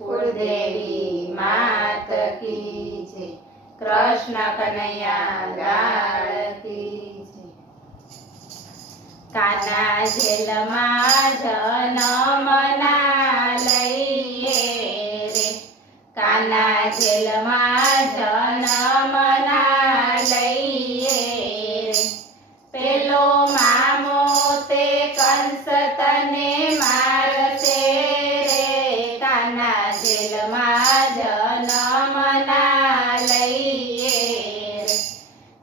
कुलदेवी मात की जय। कृष्ण कन्हैया लाल की जय। काना जेलमां जनमना लईए रे, काना जेलमां जनमना लईए रे। पेलो मामो ते कंस तने मारसे रे, काना जेलमां जनमना लईए रे।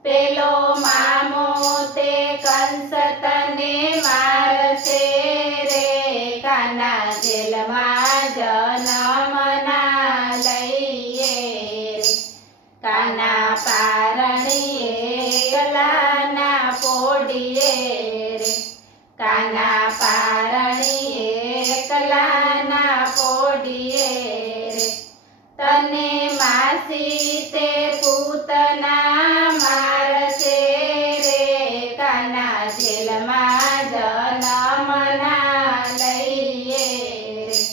पेलो मामो ते कंस तने मारसे रे, काना जेलमां जनमना लईए रे। काना पारणीए एकलाना पोડીએ रे, काना पारणीए एकलाना पोડીએ रे। तने मासी ते पूतना मारसे रे, काना जेलमां जनमना लईए रे।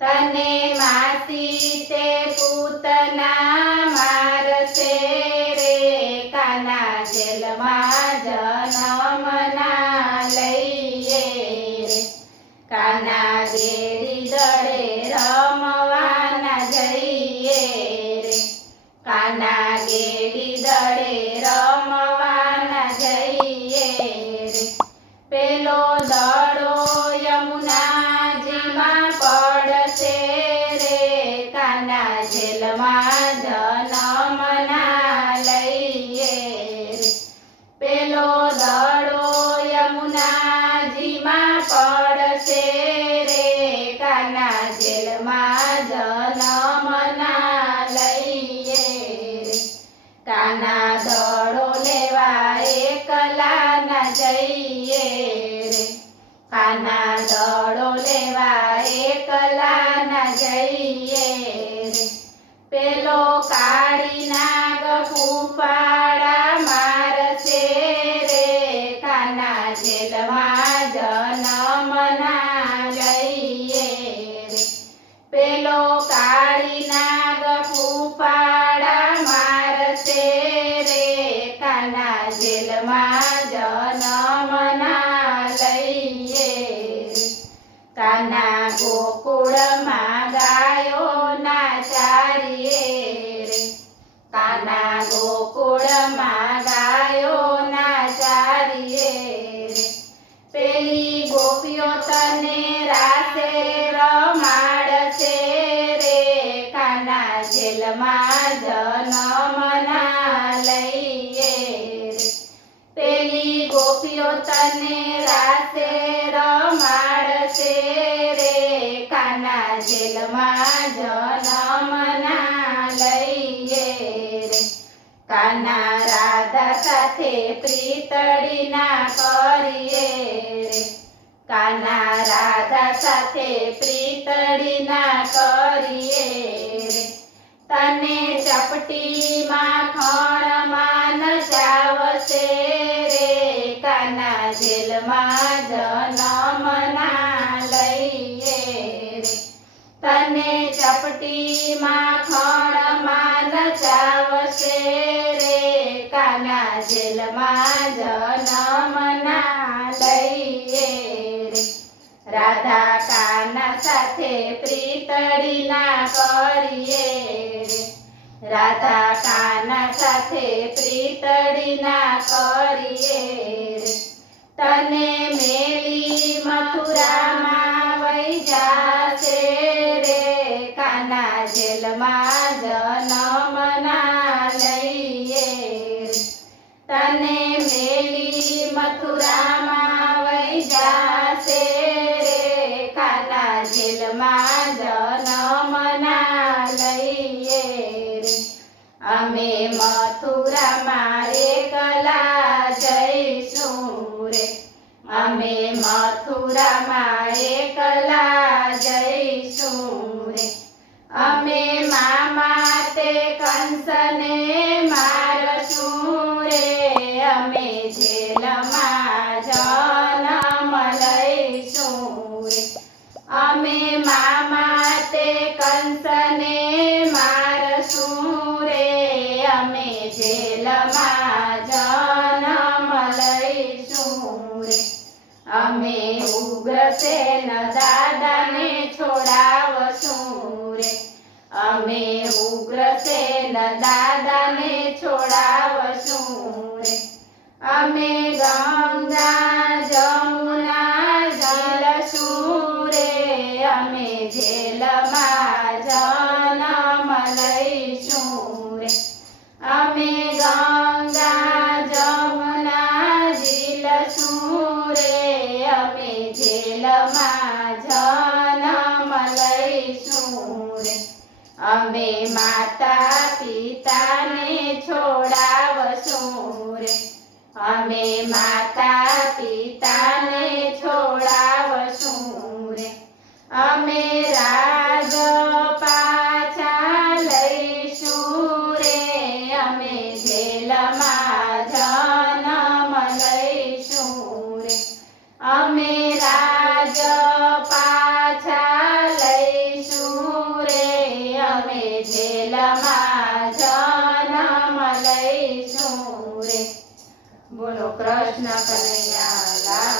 तने मासी ते पूतना मारसे रे, काना जेलमां जनमना लईए रे। काना गेड़ी दड़े रमवाना जईए रे, काना गेड़ी दड़े रमवाना जईए रे। पेलो दड़ो यमुनाजीमां पड़से रे, काना जेलमां जनमना लईए रे। पेलो दड़ो यमुनाजीमां पड़से रे, काना जेलमां जनमना लईए रे। काना दड़ो लेवा एकलाना जईए रे, काना दड़ो लेवा एकलाना जईए रे। पेलो काળી नाग फूफाड़ा मारसे रे, काना जेलमां जनमना लईए रे। पेलो काળી नाग फूफाड़ा मारसे रे, काना जेलमां जनमना लईए रे। काना गोकुळमां गायोना चारीए रे, काना गोकुळमां गायोना चारीए रे। पेली गोपीओ तने रासे रमाड़से रे, काना जेलमां जनमना लईए रे। पेली गोपीओ तने रासे रमाड़से रे, काना जेलमां जनमना लईए रे। काना राधा साथे प्रीतड़ीना करीए रे, काना राधा साथे प्रीतड़ीना करीए रे। तने चपटी माखणमां नचावसे रे, काना जेलमां जनमना लईए रे। तने चपटी माखणमां नचावसे रे, काना जेलमां जनमना लईए रे। राधा काना साथे प्रीतड़ीना करीए रे, राधा काना साथे प्रीतड़ीना करीए रे। तने मेली मथुरामां वई जासे रे, काना जेलमां जनमना लईए रे। तने मेली मथुरामां वई जासे रे, काना जेलमां जनमना लईए रे। अमे मथुरामां एकला जईशुं रे, अमे मथुरामां एकला जईशुं रे। अमे मामा ते कंसने मारशुं रे, अमे जेलमां जनम लईशुं रे। अमे मामा ते कंस અમે ઉગ્રસેન દાદાને છોડાવશું રે અમે ઉગ્રસેન દાદાને છોડાવશું રે અમે ગંગા જમુના ઝીલશું રે અમે જેલમાં જન્મ લઈશું રે અમે ગંગા જમુના ઝીલશું રે અમે જેલમાં જન્મ લઈશું રે અમે માતા પિતાને છોડાવશું રે અમે માતા પિતાને છોડાવશું રે અમે રાજ પાછા લઈશું રે અમે જેલમાં જન્મ લઈશું રે અમે રાજ પાછા લઈશું રે અમે જેલમાં જન્મ લઈશું રે બોલો કૃષ્ણ કનૈયા લાલ